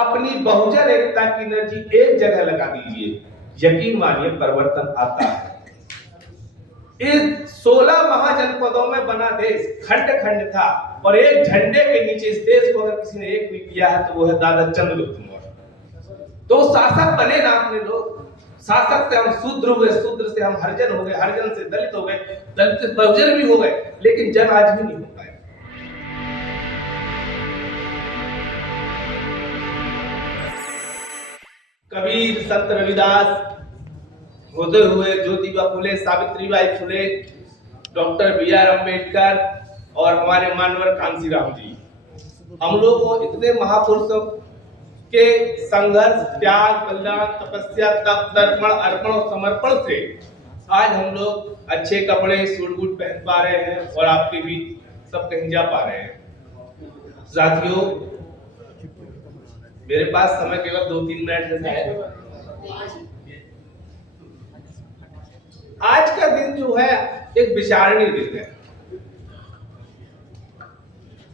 अपनी बहुजन एकता की एनर्जी एक जगह लगा दीजिए, यकीन मानिए परिवर्तन आता है। इस 16 महाजनपदों में बना देश खंड खंड था और एक झंडे के नीचे इस देश को अगर किसी ने एक भी किया है तो वो है दादा चंद्रगुप्त मौर्य। तो शासक बने ना अपने लोग, शासक से हम शूद्र हुए, शूद्र से हम हरिजन हो गए, हरिजन से दलित हो गए, दलित से बहुजन भी हो गए, लेकिन जन आज भी नहीं हो पाए। कबीर, संत रविदास होते हुए ज्योतिबा फुले, सावित्रीबाई फुले, डॉक्टर बी.आर. अम्बेडकर और हमारे मानवर कांशीराम जी, हम लोग को इतने महापुरुषों के संघर्ष, त्याग, बलिदान, तपस्या, तप, तर्पण, अर्पण और समर्पण से आज हम लोग अच्छे कपड़े, सूट बूट पहन पा रहे हैं और आपके बीच सब कहीं जा पा रहे हैं। साथियों, मेरे पास समय केवल 2-3 मिनट है। आज का दिन जो है एक विचारणीय दिन है,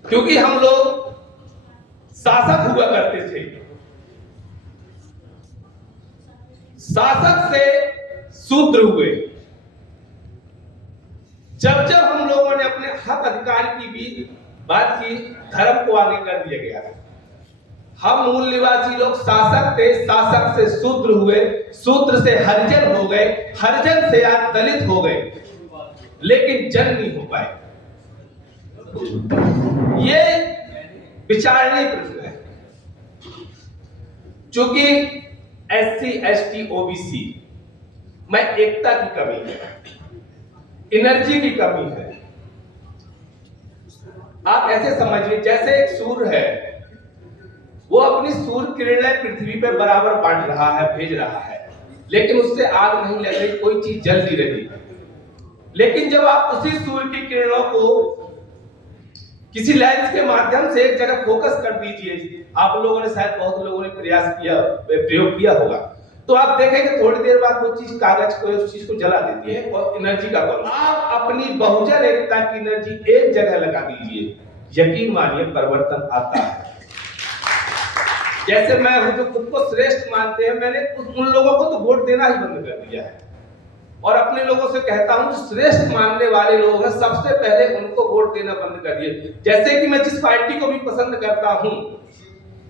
क्योंकि हम लोग शासक हुआ करते थे, शासक से शूद्र हुए। जब जब हम लोगों ने अपने हक अधिकार की भी बात की, धर्म को आगे कर दिया गया। हम मूल निवासी लोग शासक थे, शासक से शूद्र हुए, शूद्र से हरिजन हो गए, हरिजन से आज दलित हो गए, लेकिन जन नहीं हो पाए। ये विचारणीय प्रश्न है। चूंकि SC, ST, OBC में एकता की कमी है, एनर्जी की कमी है। आप ऐसे समझिए जैसे एक सूर्य है, वो अपनी सूर्य किरणें पृथ्वी पे बराबर बांट रहा है, भेज रहा है, लेकिन उससे आग नहीं लग रही, कोई चीज जल नहीं रही। लेकिन जब आप उसी सूर्य की किरणों को किसी लेंस के माध्यम से एक जगह फोकस कर दीजिए, आप लोगों ने शायद बहुत लोगों ने प्रयोग किया होगा, तो आप देखेंगे थोड़ी देर बाद वो चीज कागज को, उस चीज को जला देती है और एनर्जी का कम। आप अपनी बहुजन एकता की एनर्जी एक जगह लगा दीजिए, यकीन मानिए परिवर्तन आता है। जैसे मैं हूं जो खुद को श्रेष्ठ मानते हैं, मैंने उन लोगों को तो वोट देना ही बंद कर दिया है और अपने लोगों से कहता हूं जो श्रेष्ठ मानने वाले लोग हैं, सबसे पहले उनको वोट देना बंद कर दिए। जैसे कि मैं जिस पार्टी को भी पसंद करता हूं,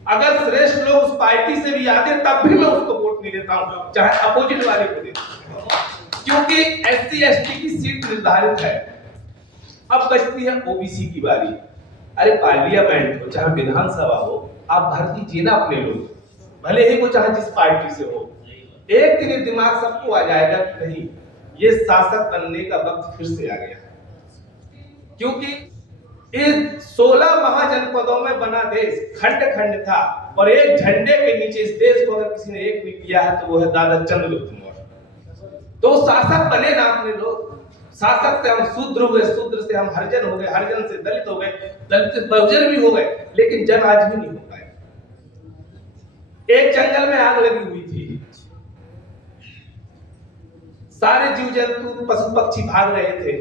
अगर श्रेष्ठ लोग उस पार्टी से भी आते तब भी मैं उसको वोट नहीं देता हूं, चाहे अपोजिट वाले को देता हूं, क्योंकि SC, ST की सीट निर्धारित है। अब बचती है OBC की बारी। अरे पार्लियामेंट हो चाहे विधानसभा हो, आप भर दीजिए ना अपने लोग, भले ही वो चाहे जिस पार्टी से हो। एक दिन दिमाग सबको आ जाएगा कि नहीं, ये शासक बनने का वक्त फिर से आ गया है। क्योंकि इस 16 महाजनपदों में बना देश खंड खंड था और एक झंडे के नीचे इस देश को अगर किसी ने एक भी किया है तो वो है दादा चंद्रगुप्त मौर्य। तो शासक बने ना अपने लोग, शासक से हम शूद्र हुए, शूद्र से हम हरिजन हो गए, हरिजन से दलित हो गए, दलित से बहुजन भी हो गए, लेकिन जन आज भी नहीं हो पाए। एक जंगल में आग लगी हुई थी, सारे जीव जंतु पशु पक्षी भाग रहे थे।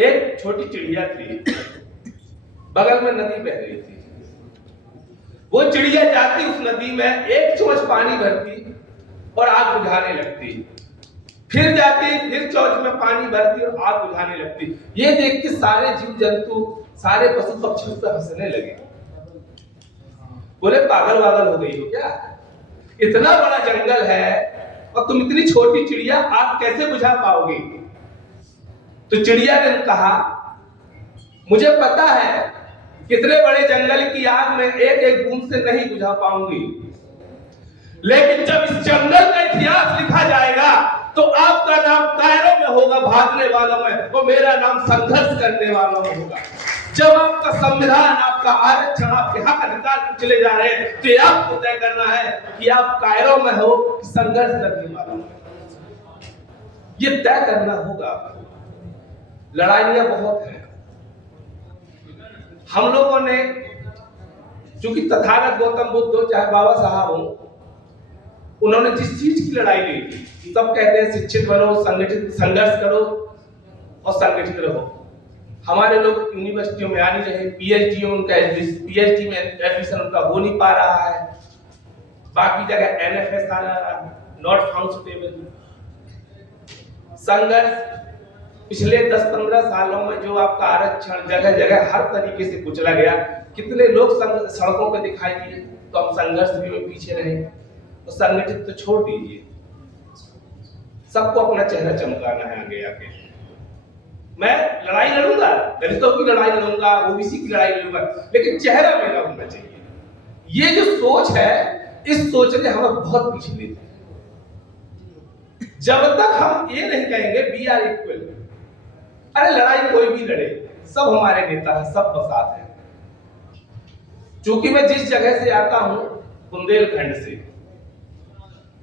एक छोटी चिड़िया थी, बगल में नदी बह रही थी। वो चिड़िया जाती उस नदी में, एक चोंच पानी भरती और आग बुझाने लगती, फिर जाती, फिर चोंच में पानी भरती और आग बुझाने लगती। ये देख के सारे जीव जंतु, सारे पशु पक्षी उस पर हंसने लगे। बोले पागल वागल हो गई हो क्या? इतना बड़ा जंगल है और तुम इतनी छोटी चिड़िया, आग कैसे बुझा पाओगी? तो चिड़िया ने कहा, मुझे पता है कितने बड़े जंगल की आग में एक एक बूंद से नहीं बुझा पाऊंगी, लेकिन जब इस जंगल का इतिहास लिखा जाएगा तो आपका नाम कायरों में होगा भागने वालों में, और मेरा नाम संघर्ष करने वालों में होगा। जब आपका संविधान, आपका आरक्षण, आपके हक अधिकार चले जा रहे हैं तो ये आपको तय करना है कि आप कायरों में हो कि संघर्ष करने वालों में। ये तय करना होगा। लड़ाइयां बहुत हैं। हम लोगों ने, चूंकि तथागत गौतम बुद्ध हो चाहे बाबा साहब हो, उन्होंने जिस चीज की लड़ाई ली, सब कहते हैं शिक्षित बनो, संगठित, संघर्ष करो और संगठित रहो। हमारे लोग यूनिवर्सिटियों में आ नहीं रहे, पीएचडी में एडमिशन उनका हो नहीं पा रहा है, बाकी जगह एनएफएस आ रहा है, नॉट फाउंड सुटेबल। संघर्ष पिछले 10-15 सालों में जो आपका आरक्षण जगह जगह हर तरीके से कुचला गया, कितने लोग सड़कों पर दिखाई दिए, तो हम संघर्ष में पीछे रहे। तो संगठित तो छोड़ दीजिए, सबको अपना चेहरा चमकाना है आगे आके। मैं लड़ाई लड़ूंगा, दलितों की लड़ाई लड़ूंगा, ओबीसी की लड़ाई लड़ूंगा, लेकिन चेहरा मेरा होना चाहिए। ये जो सोच है, इस सोच ने हमें बहुत पीछे ले दिया। जब तक हम ये नहीं कहेंगे वी आर इक्वल, अरे लड़ाई कोई भी लड़े, सब हमारे नेता हैं, सब साथ हैं। चूंकि मैं जिस जगह से आता हूं, बुंदेलखंड से,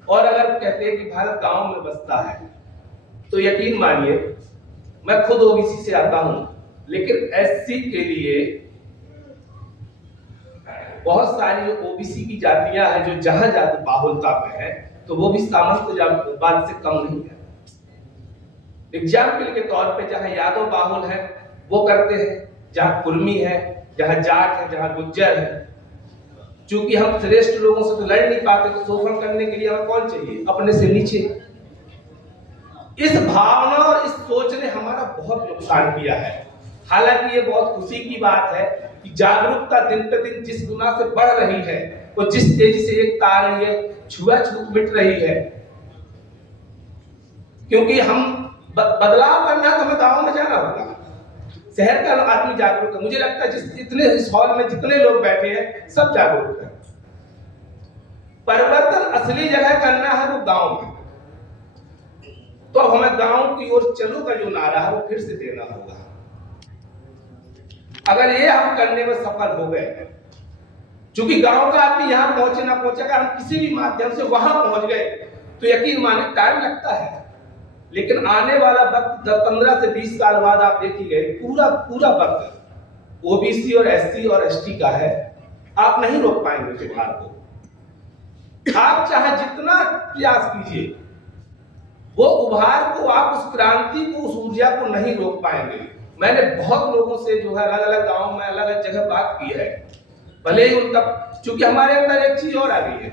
और अगर कहते हैं कि भारत गांव में बसता है, तो यकीन मानिए मैं खुद ओबीसी से आता हूं, लेकिन एससी के लिए बहुत सारी जो ओबीसी की जातियां हैं जो जहां जाति बाहुलता में है, तो वो भी सामंतवाद से कम नहीं है। एग्जाम्पल के तौर पे जहां यादव बाहुल है वो करते हैं, जहां कुर्मी है, जहां जाट है, जहां गुज्जर है। चूंकि हम श्रेष्ठ लोगों से तो लड़ नहीं पाते, तो शोषण करने के लिए हमें कौन चाहिए? अपने से नीचे। इस भावना और इस सोच ने हमारा बहुत नुकसान किया है। हालांकि ये बहुत खुशी की बात है कि जागरूकता दिन पे दिन जिस गुना से बढ़ रही है, वो जिस तेजी से एकता आ रही है, छुआछूत मिट रही है। क्योंकि हम बदलाव करना है तो हमें गांव में जाना होगा। शहर का आदमी जागरूक है, मुझे लगता है जितने इस हॉल में जितने लोग बैठे हैं सब जागरूक हैं। परिवर्तन असली जगह करना है वो गांव में, तो अब हमें गांव की ओर चलो का जो नारा है वो फिर से देना होगा। अगर ये हम करने में सफल हो गए, क्योंकि गांव का आदमी यहां पहुंचे ना पहुंचेगा, हम किसी भी माध्यम से वहां पहुंच गए तो यकीन माने टाइम लगता है, लेकिन आने वाला वक्त 15 से 20 साल बाद आप देखिए पूरा वक्त ओबीसी और एससी और एसटी का है। आप नहीं रोक पाएंगे सुधार को। आप चाहे जितना प्रयास कीजिए, वो उभार को, आप उस क्रांति को, उस ऊर्जा को नहीं रोक पाएंगे। मैंने बहुत लोगों से जो है अलग अलग गांव में अलग अलग जगह बात की है, भले ही उनका, चूंकि हमारे अंदर एक चीज और आ गई है,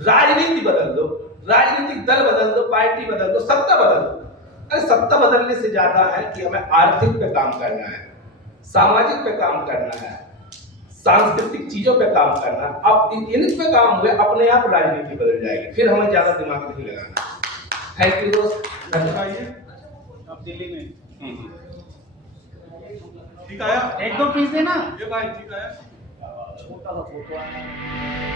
राजनीति बदल दो, राजनीतिक दल बदल दो, पार्टी बदल दो, सत्ता बदल दो। अरे सत्ता बदलने से ज्यादा है कि हमें आर्थिक पे काम करना है, सामाजिक पे काम करना है, सांस्कृतिक चीजों पे काम करना। अब इन पे काम हुए, अपने आप राजनीति बदल जाएगी, फिर हमें ज्यादा दिमाग नहीं लगाना। थैंक यू दोस्त। अब दिल्ली में ठीक आया, 1-2 पीस देना ये भाई, ठीक आया, छोटा सा फोटो आया।